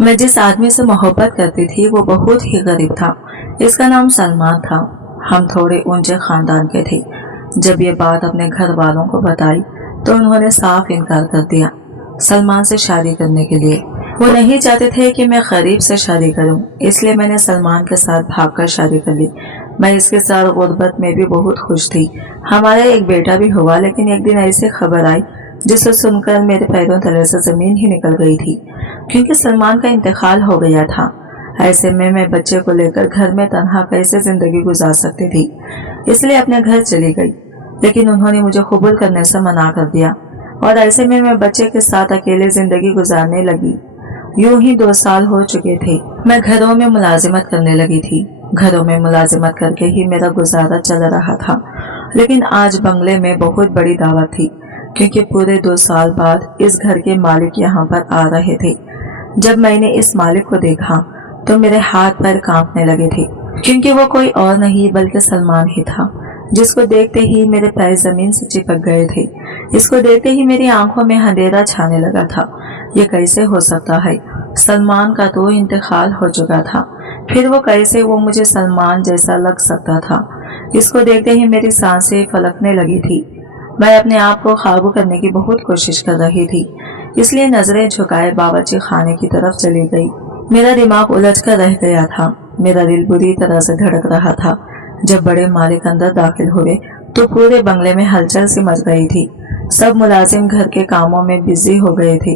मैं जिस आदमी से मोहब्बत करती थी वो बहुत ही गरीब था। इसका नाम सलमान था। हम थोड़े ऊंचे खानदान के थे। जब ये बात अपने घर वालों को बताई तो उन्होंने साफ इनकार कर दिया सलमान से शादी करने के लिए। वो नहीं चाहते थे कि मैं गरीब से शादी करूं, इसलिए मैंने सलमान के साथ भागकर शादी कर ली। मैं इसके साथ गुर्बत में भी बहुत खुश थी। हमारा एक बेटा भी हुआ, लेकिन एक दिन ऐसी खबर आई जिसे सुनकर मेरे पैरों तले से जमीन ही निकल गई थी, क्योंकि सलमान का इंतकाल हो गया था। ऐसे में मैं बच्चे को लेकर घर में तन्हा कैसे जिंदगी गुजार सकती थी, इसलिए अपने घर चली गई। लेकिन उन्होंने मुझे कबूल करने से मना कर दिया और ऐसे में मैं बच्चे के साथ अकेले जिंदगी गुजारने लगी। यूं ही 2 साल हो चुके थे। मैं घरों में मुलाजिमत करने लगी थी। घरों में मुलाजिमत करके ही मेरा गुजारा चल रहा था। लेकिन आज बंगले में बहुत बड़ी दावत थी, क्योंकि पूरे 2 साल बाद इस घर के मालिक यहाँ पर आ रहे थे। जब मैंने इस मालिक को देखा तो मेरे हाथ पैर कांपने लगे थे, क्योंकि वो कोई और नहीं बल्कि सलमान ही था, जिसको देखते ही मेरे पैर जमीन से चिपक गए थे। इसको देखते ही मेरी आंखों में अंधेरा छाने लगा था। ये कैसे हो सकता है? सलमान का तो इंतकाल हो चुका था, फिर वो कैसे वो मुझे सलमान जैसा लग सकता था? इसको देखते ही मेरी सांसें फलकने लगी थी। मैं अपने आप को काबू करने की बहुत कोशिश कर रही थी, इसलिए नजरें झुकाए बावर्ची खाने की तरफ चली गई। मेरा दिमाग उलझ कर रह गया था। मेरा दिल बुरी तरह से धड़क रहा था। जब बड़े मालिक अंदर दाखिल हुए तो पूरे बंगले में हलचल सी मच गई थी। सब मुलाजिम घर के कामों में बिजी हो गए थे,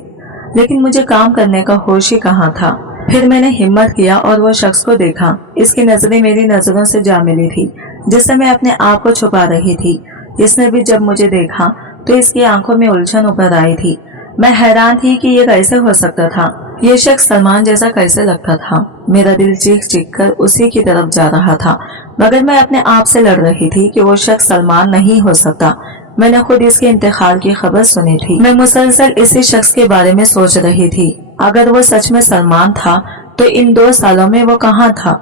लेकिन मुझे काम करने का होश ही कहाँ था। फिर मैंने हिम्मत किया और वो शख्स को देखा। इसकी नजरें मेरी नजरों से जा मिली थी, जिससे मैं अपने आप को छुपा रही थी। इसने भी जब मुझे देखा तो इसकी आंखों में उलझन उभर आई थी। मैं हैरान थी कि ये कैसे हो सकता था। ये शख्स सलमान जैसा कैसे लगता था? मेरा दिल चीख चीख कर उसी की तरफ जा रहा था, मगर मैं अपने आप से लड़ रही थी कि वो शख्स सलमान नहीं हो सकता। मैंने खुद इसके इंतकाल की खबर सुनी थी। मैं मुसलसल इसी शख्स के बारे में सोच रही थी। अगर वो सच में सलमान था तो इन 2 सालों में वो कहाँ था?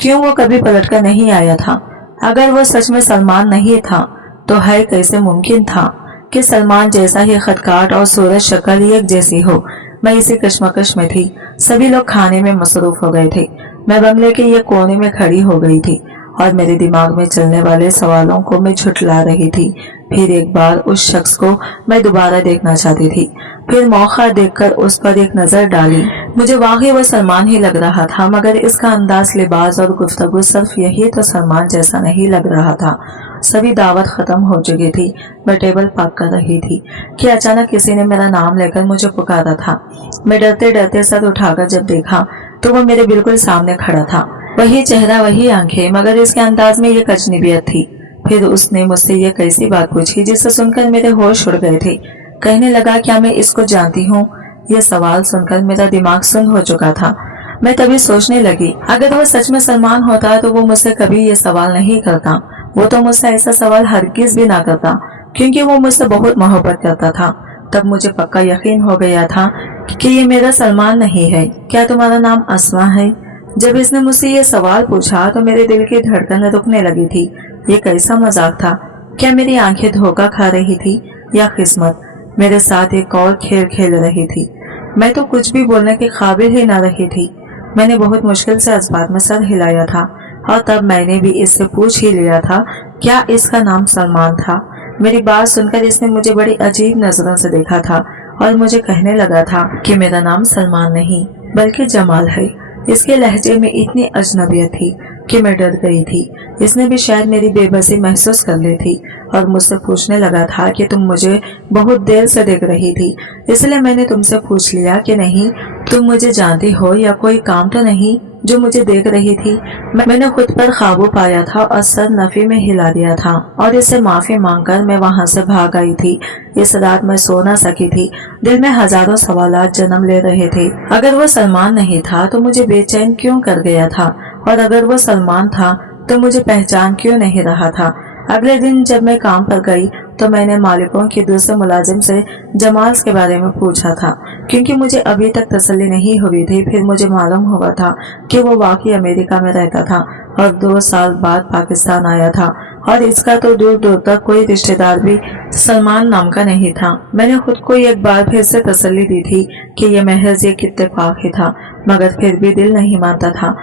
क्यों वो कभी पलट कर नहीं आया था? अगर वो सच में सलमान नहीं था तो है कैसे मुमकिन था कि सलमान जैसा ही खदकाट और सूरत शक्ल एक जैसी हो? मैं इसी कश्मकश में थी। सभी लोग खाने में मसरूफ हो गए थे। मैं बंगले के एक कोने में खड़ी हो गई थी और मेरे दिमाग में चलने वाले सवालों को मैं झुठला रही थी। फिर एक बार उस शख्स को मैं दोबारा देखना चाहती थी। फिर मौका देखकर उस पर एक नजर डाली। मुझे वाकई वो सलमान ही लग रहा था, मगर इसका अंदाज, लिबास और गुफ्तगू सिर्फ यही तो सलमान जैसा नहीं लग रहा था। सभी दावत खत्म हो चुकी थी। मैं टेबल पाक कर रही थी कि अचानक किसी ने मेरा नाम लेकर मुझे पुकारा था। मैं डरते डरते सर उठाकर जब देखा तो वो मेरे बिल्कुल सामने खड़ा था। वही चेहरा, वही आंखें, मगर इसके अंदाज में ये अजनबियत थी। फिर उसने मुझसे ये कैसी बात पूछी जिसे सुनकर मेरे होश उड़ गए थे। कहने लगा, क्या मैं इसको जानती हूँ? ये सवाल सुनकर मेरा दिमाग सुन्न हो चुका था। मैं तभी सोचने लगी, अगर वो सच में सलमान होता तो वो मुझसे कभी ये सवाल नहीं करता। वो तो मुझसे ऐसा सवाल हरगिज भी ना करता, क्योंकि वो मुझसे बहुत मोहब्बत करता था। तब मुझे पक्का यकीन हो गया था कि ये मेरा सलमान नहीं है। क्या तुम्हारा नाम अस्मा है? जब इसने मुझसे ये सवाल पूछा तो मेरे दिल की धड़कन रुकने लगी थी। ये कैसा मजाक था? क्या मेरी आंखें धोखा खा रही थी या किस्मत मेरे साथ एक और खेल खेल रही थी? मैं तो कुछ भी बोलने के काबिल ही ना रही थी। मैंने बहुत मुश्किल से इस बात में सर हिलाया था और तब मैंने भी इससे पूछ ही लिया था, क्या इसका नाम सलमान था? मेरी बात सुनकर इसने मुझे बड़ी अजीब नजरों से देखा था और मुझे कहने लगा था कि मेरा नाम सलमान नहीं बल्कि जमाल है। इसके लहजे में इतनी अजनबियत थी कि मैं डर गई थी। इसने भी शायद मेरी बेबसी महसूस कर ली थी और मुझसे पूछने लगा था कि तुम मुझे बहुत देर से देख रही थी, इसलिए मैंने तुमसे पूछ लिया कि नहीं तुम मुझे जानती हो या कोई काम तो नहीं जो मुझे देख रही थी। मैंने खुद पर काबू पाया था और सर नफी में हिला दिया था और इससे माफी मांगकर मैं वहां से भाग आई थी। इस रात मैं सो ना सकी थी। दिल में हजारों सवालात जन्म ले रहे थे। अगर वो सलमान नहीं था तो मुझे बेचैन क्यों कर गया था, और अगर वो सलमान था तो मुझे पहचान क्यों नहीं रहा था। अगले दिन जब मैं काम पर गई तो मैंने मालिकों के दूसरे मुलाजिम से जमाल के बारे में पूछा था, क्योंकि मुझे अभी तक तसल्ली नहीं हुई थी। फिर मुझे मालूम हुआ था कि वो वाकई अमेरिका में रहता था और 2 साल बाद पाकिस्तान आया था और इसका तो दूर दूर तक कोई रिश्तेदार भी सलमान नाम का नहीं था। मैंने खुद को एक बार फिर से तसल्ली दी थी कि ये महज एक इत्तेफाक ही था। मगर फिर भी दिल नहीं मानता था।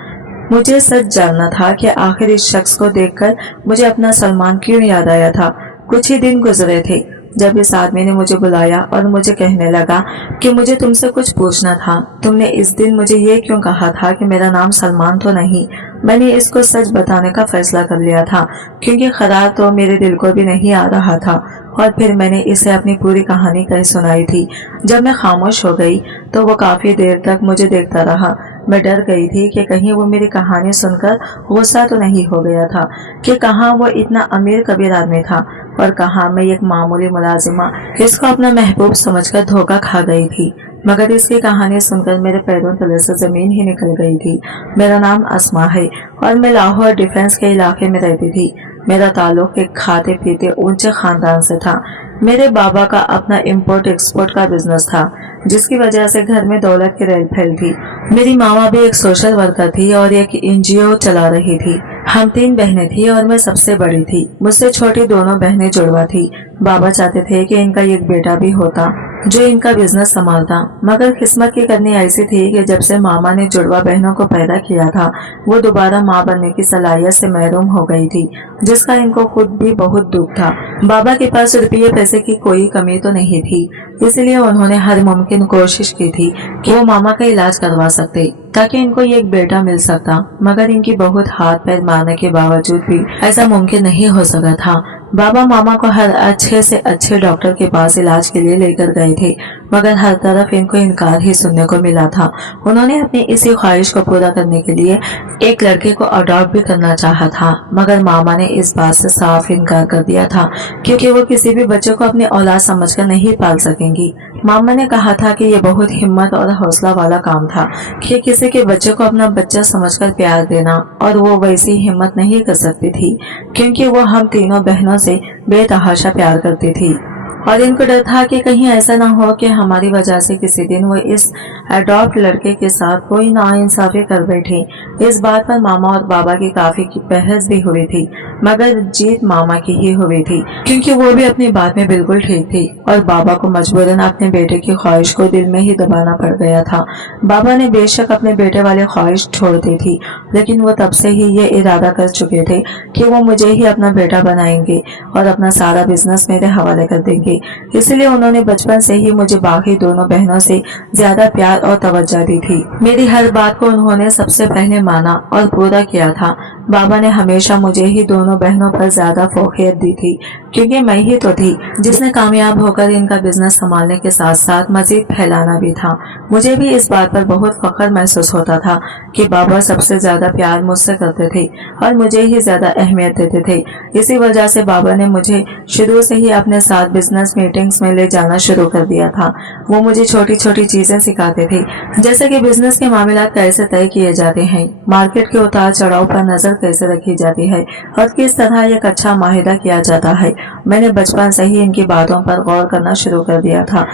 मुझे सच जानना था कि आखिर इस शख्स को देखकर मुझे अपना सलमान क्यों याद आया था। कुछ ही दिन गुजरे थे जब इस आदमी ने मुझे बुलाया और मुझे कहने लगा कि मुझे तुमसे कुछ पूछना था। तुमने इस दिन मुझे ये क्यों कहा था कि मेरा नाम सलमान तो नहीं। मैंने इसको सच बताने का फैसला कर लिया था क्योंकि खरार तो मेरे दिल को भी नहीं आ रहा था। और फिर मैंने इसे अपनी पूरी कहानी कह सुनाई थी। जब मैं खामोश हो गई तो वो काफी देर तक मुझे देखता रहा। मैं डर गई थी कि कहीं वो मेरी कहानी सुनकर गुस्सा तो नहीं हो गया था कि कहाँ वो इतना अमीर कबीर आदमी था और कहाँ मैं एक मामूली मुलाजिमा इसको अपना महबूब समझकर धोखा खा गई थी। मगर इसकी कहानी सुनकर मेरे पैरों तले से जमीन ही निकल गई थी। मेरा नाम अस्मा है और मैं लाहौर डिफेंस के इलाके में रहती थी। मेरा ताल्लुक एक खाते पीते ऊंचे खानदान से था। मेरे बाबा का अपना इंपोर्ट एक्सपोर्ट का बिजनेस था जिसकी वजह से घर में दौलत की रेल फैल थी। मेरी मामा भी एक सोशल वर्कर थी और एक एनजीओ चला रही थी। हम 3 बहनें थी और मैं सबसे बड़ी थी। मुझसे छोटी दोनों बहनें जुड़वा थी। बाबा चाहते थे कि इनका एक बेटा भी होता जो इनका बिजनेस संभालता, मगर किस्मत की करनी ऐसी थी कि जब से मामा ने जुड़वा बहनों को पैदा किया था वो दोबारा माँ बनने की सलाहियत से महरूम हो गई थी, जिसका इनको खुद भी बहुत दुख था। बाबा के पास रुपये पैसे की कोई कमी तो नहीं थी, इसलिए उन्होंने हर मुमकिन कोशिश की थी कि वो मामा का इलाज करवा सकते ताकि इनको एक बेटा मिल सकता, मगर इनकी बहुत हाथ पैर मारने के बावजूद भी ऐसा मुमकिन नहीं हो सका था। बाबा मामा को हर अच्छे से अच्छे डॉक्टर के पास इलाज के लिए लेकर गए थे, मगर हर तरफ इनको इनकार ही सुनने को मिला था। उन्होंने अपनी इसी ख्वाहिश को पूरा करने के लिए एक लड़के को अडॉप्ट भी करना चाहा था, मगर मामा ने इस बात से साफ इनकार कर दिया था क्योंकि वो किसी भी बच्चे को अपनी औलाद समझकर नहीं पाल सकेंगी। मामा ने कहा था कि ये बहुत हिम्मत और हौसला वाला काम था कि किसी के बच्चे को अपना बच्चा समझकर प्यार देना, और वो वैसी हिम्मत नहीं कर सकती थी क्योंकि वो हम तीनों बहनों से बेतहाशा प्यार करती थी और इनको डर था कि कहीं ऐसा ना हो कि हमारी वजह से किसी दिन वो इस अडॉप्ट लड़के के साथ कोई नाइंसाफी कर बैठे। इस बात पर मामा और बाबा की काफी बहस भी हुई थी, मगर जीत मामा की ही हुई थी क्योंकि वो भी अपनी बात में बिल्कुल ठीक थी और बाबा को मजबूरन अपने बेटे की ख्वाहिश को दिल में ही दबाना पड़ गया था। बाबा ने बेशक अपने बेटे वाली ख्वाहिश छोड़ दी थी, लेकिन वो तब से ही ये इरादा कर चुके थे कि वो मुझे ही अपना बेटा बनाएंगे और अपना सारा बिजनेस मेरे हवाले कर देंगे। इसलिए उन्होंने बचपन से ही मुझे बाकी दोनों बहनों से ज्यादा प्यार और तवज्जो दी थी। मेरी हर बात को उन्होंने सबसे पहले माना और पूरा किया था। बाबा ने हमेशा मुझे ही दोनों बहनों पर ज्यादा फोकियत दी थी क्योंकि मैं ही तो थी जिसने कामयाब होकर इनका बिजनेस संभालने के साथ साथ मजीद फैलाना भी था। मुझे भी इस बात पर बहुत फख्र महसूस होता था कि बाबा सबसे ज्यादा प्यार मुझसे करते थे और मुझे ही ज्यादा अहमियत देते थे। इसी वजह से बाबा ने मुझे शुरू से ही अपने साथ बिजनेस मीटिंग्स में ले जाना शुरू कर दिया था। वो मुझे छोटी छोटी चीजें सिखाते थे, जैसे कि बिजनेस के मामला कैसे तय किए जाते हैं, मार्केट के उतार चढ़ाव पर नजर कैसे रखी जाती है और किस तरह एक अच्छा माहिदा किया जाता है। मैंने बचपन से ही इनकी बातों पर गौर करना शुरू कर दिया था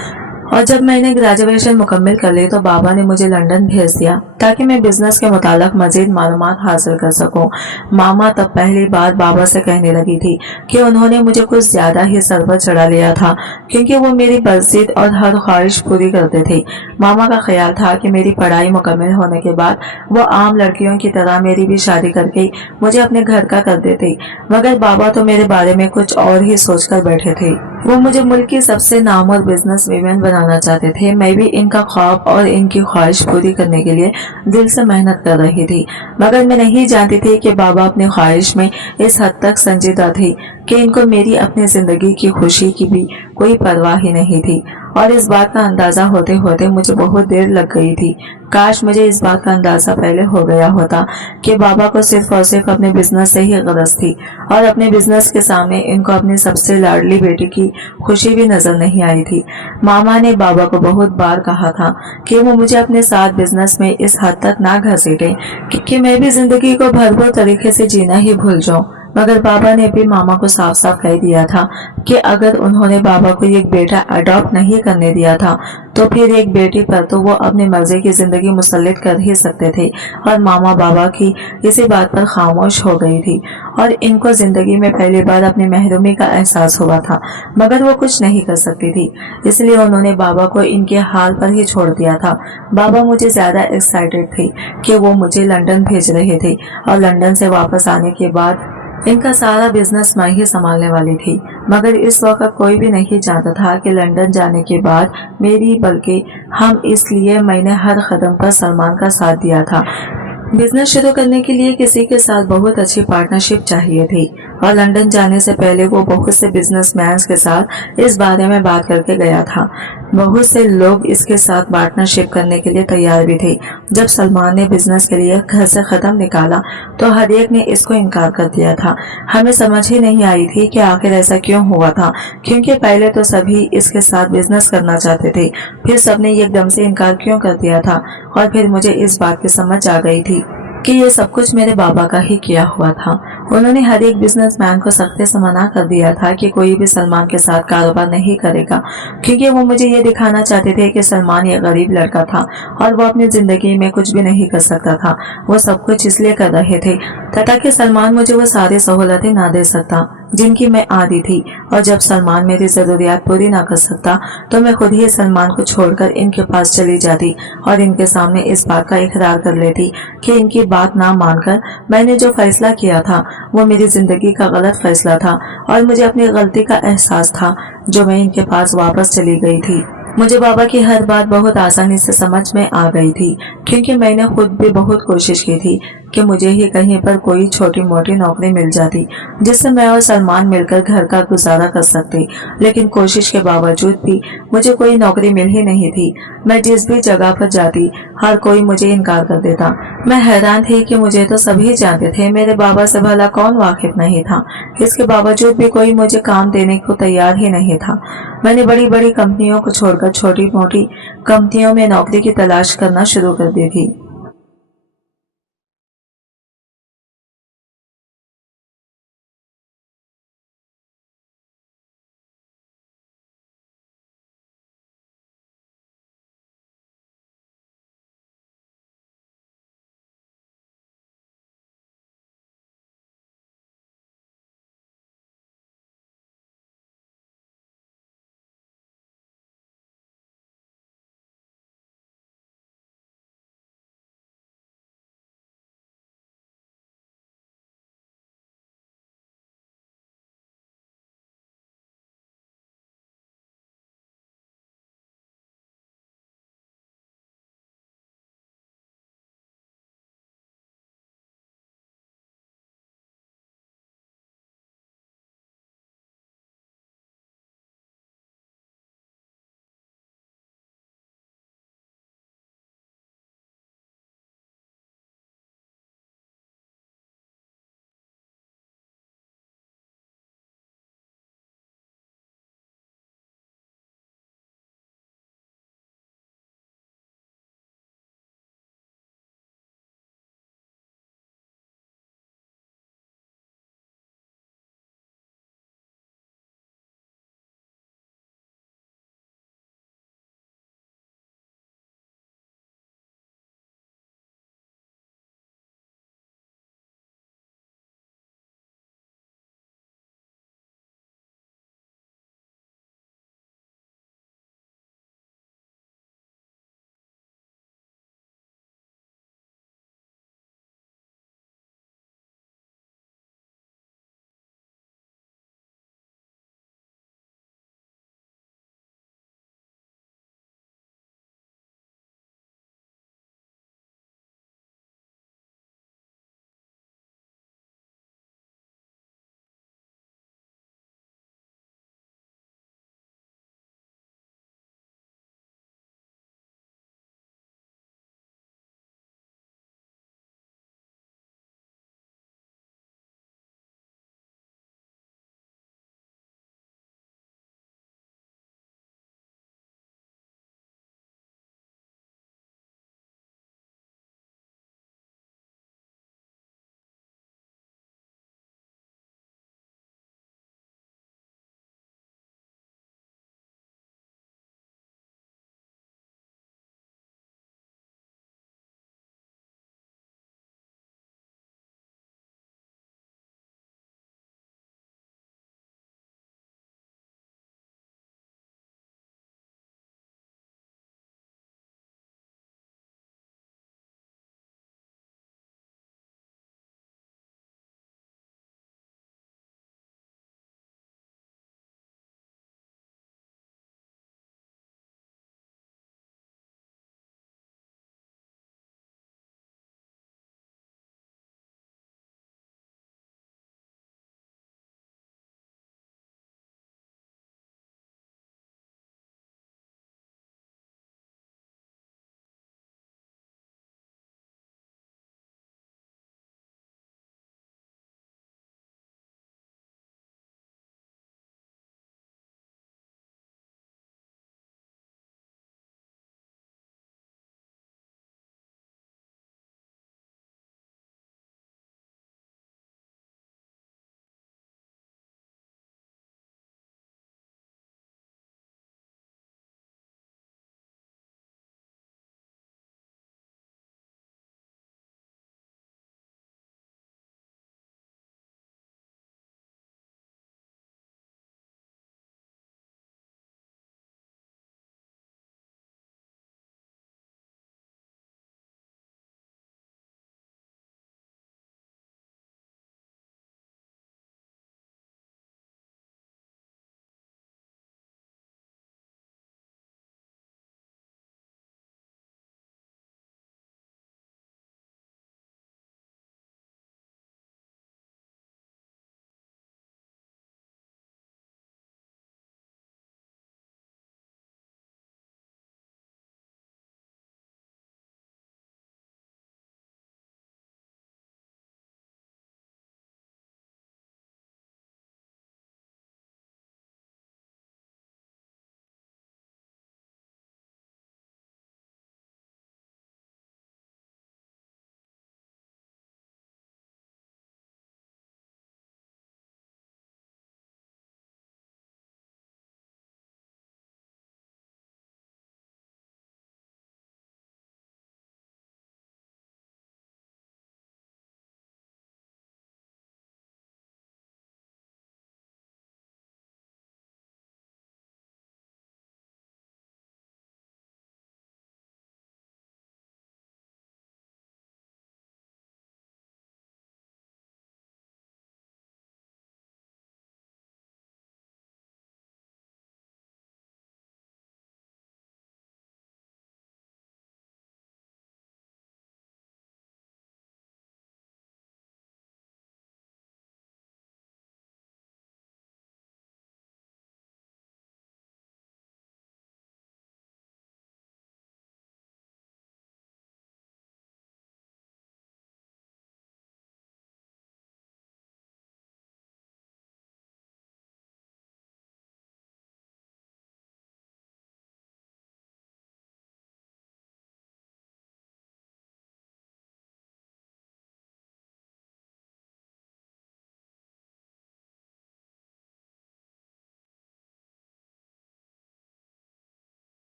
और जब मैंने ग्रेजुएशन मुकम्मल कर ली तो बाबा ने मुझे लंदन भेज दिया ताकि मैं बिजनेस के मुतालिक मजीद मालूमात हासिल कर सकूं। मामा तब पहली बार बाबा से कहने लगी थी कि उन्होंने मुझे कुछ ज्यादा ही सर पर चढ़ा लिया था क्योंकि वो मेरी बर्जिद और हर ख्वाहिश पूरी करते थे। मामा का ख्याल था कि मेरी पढ़ाई मुकम्मल होने के बाद वो आम लड़कियों की तरह मेरी भी शादी करके मुझे अपने घर का कर देते, मगर बाबा तो मेरे बारे में कुछ और ही सोच कर बैठे थे। वो मुझे मुल्क की सबसे नामवर बिजनेस वीमेन बनाना चाहते थे। मैं भी इनका ख्वाब और इनकी ख्वाहिश पूरी करने के लिए दिल से मेहनत कर रही थी, मगर मैं नहीं जानती थी कि बाबा अपनी ख्वाहिश में इस हद तक संजीदा थे कि इनको मेरी अपनी जिंदगी की खुशी की भी कोई परवाह ही नहीं थी। और इस बात का अंदाजा होते होते मुझे बहुत देर लग गई थी। काश मुझे इस बात का अंदाजा पहले हो गया होता कि बाबा को सिर्फ और सिर्फ अपने बिजनेस से ही गरज थी और अपने बिजनेस के सामने इनको अपनी सबसे लाडली बेटी की खुशी भी नजर नहीं आई थी। मामा ने बाबा को बहुत बार कहा था कि वो मुझे अपने साथ बिजनेस में इस हद तक ना घसीटे कि मैं भी जिंदगी को भरपूर तरीके से जीना ही भूल जाऊं। मगर बाबा ने भी मामा को साफ साफ कह दिया था कि अगर उन्होंने बाबा को एक बेटा अडॉप्ट नहीं करने दिया था तो फिर एक बेटी पर तो वो अपनी मर्जी की जिंदगी मुसल्लित कर ही सकते थे। और मामा बाबा की इसी बात पर खामोश हो गई थी और इनको जिंदगी में पहली बार अपनी महरूमी का एहसास हुआ था, मगर वो कुछ नहीं कर सकती थी, इसलिए उन्होंने बाबा को इनके हाल पर ही छोड़ दिया था। बाबा मुझे ज्यादा एक्साइटेड थे कि वो मुझे लंदन भेज रहे थे और लंदन से वापस आने के बाद इनका सारा बिजनेस मैं ही संभालने वाली थी। मगर इस वक्त कोई भी नहीं जानता था कि लंदन जाने के बाद मेरी बल्कि हम, इसलिए मैंने हर कदम पर सलमान का साथ दिया था। बिजनेस शुरू करने के लिए किसी के साथ बहुत अच्छी पार्टनरशिप चाहिए थी और लंदन जाने से पहले वो बहुत से बिजनेसमैन के साथ इस बारे में बात करके गया था। बहुत से लोग इसके साथ पार्टनरशिप करने के लिए तैयार भी थे। जब सलमान ने बिजनेस के लिए घर से कदम निकाला तो हर एक ने इसको इनकार कर दिया था। हमें समझ ही नहीं आई थी कि आखिर ऐसा क्यों हुआ था, क्योंकि पहले तो सभी इसके साथ बिजनेस करना चाहते थे, फिर सबने एकदम से इनकार क्यों कर दिया था। और फिर मुझे इस बात की समझ आ गई थी कि ये सब कुछ मेरे बाबा का ही किया हुआ था। उन्होंने हर एक बिजनेसमैन को सख्ती से मना कर दिया था कि कोई भी सलमान के साथ कारोबार नहीं करेगा, क्योंकि वो मुझे ये दिखाना चाहते थे कि सलमान ये गरीब लड़का था और वो अपनी जिंदगी में कुछ भी नहीं कर सकता था। वो सब कुछ इसलिए कर रहे थे ताकि सलमान मुझे वो सारी सहूलतें ना दे सकता जिनकी मैं आदी थी, और जब सलमान मेरी जरूरियात पूरी ना कर सकता तो मैं खुद ही सलमान को छोड़कर इनके पास चली जाती और इनके सामने इस बात का इकरार कर लेती कि इनकी बात ना मानकर मैंने जो फैसला किया था वो मेरी जिंदगी का गलत फैसला था और मुझे अपनी गलती का एहसास था, जो मैं इनके पास वापस चली गई थी। मुझे बाबा की हर बात बहुत आसानी से समझ में आ गई थी, क्योंकि मैंने खुद भी बहुत कोशिश की थी कि मुझे ही कहीं पर कोई छोटी मोटी नौकरी मिल जाती जिससे मैं और सलमान मिलकर घर का गुजारा कर सकते, लेकिन कोशिश के बावजूद भी मुझे कोई नौकरी मिल ही नहीं थी। मैं जिस भी जगह पर जाती हर कोई मुझे इनकार कर देता। मैं हैरान थी कि मुझे तो सभी जानते थे, मेरे बाबा से भला कौन वाकिफ नहीं था। इसके बावजूद भी कोई मुझे काम देने को तैयार ही नहीं था। मैंने बड़ी बड़ी कंपनियों को छोड़कर छोटी मोटी कंपनियों में नौकरी की तलाश करना शुरू कर दी थी।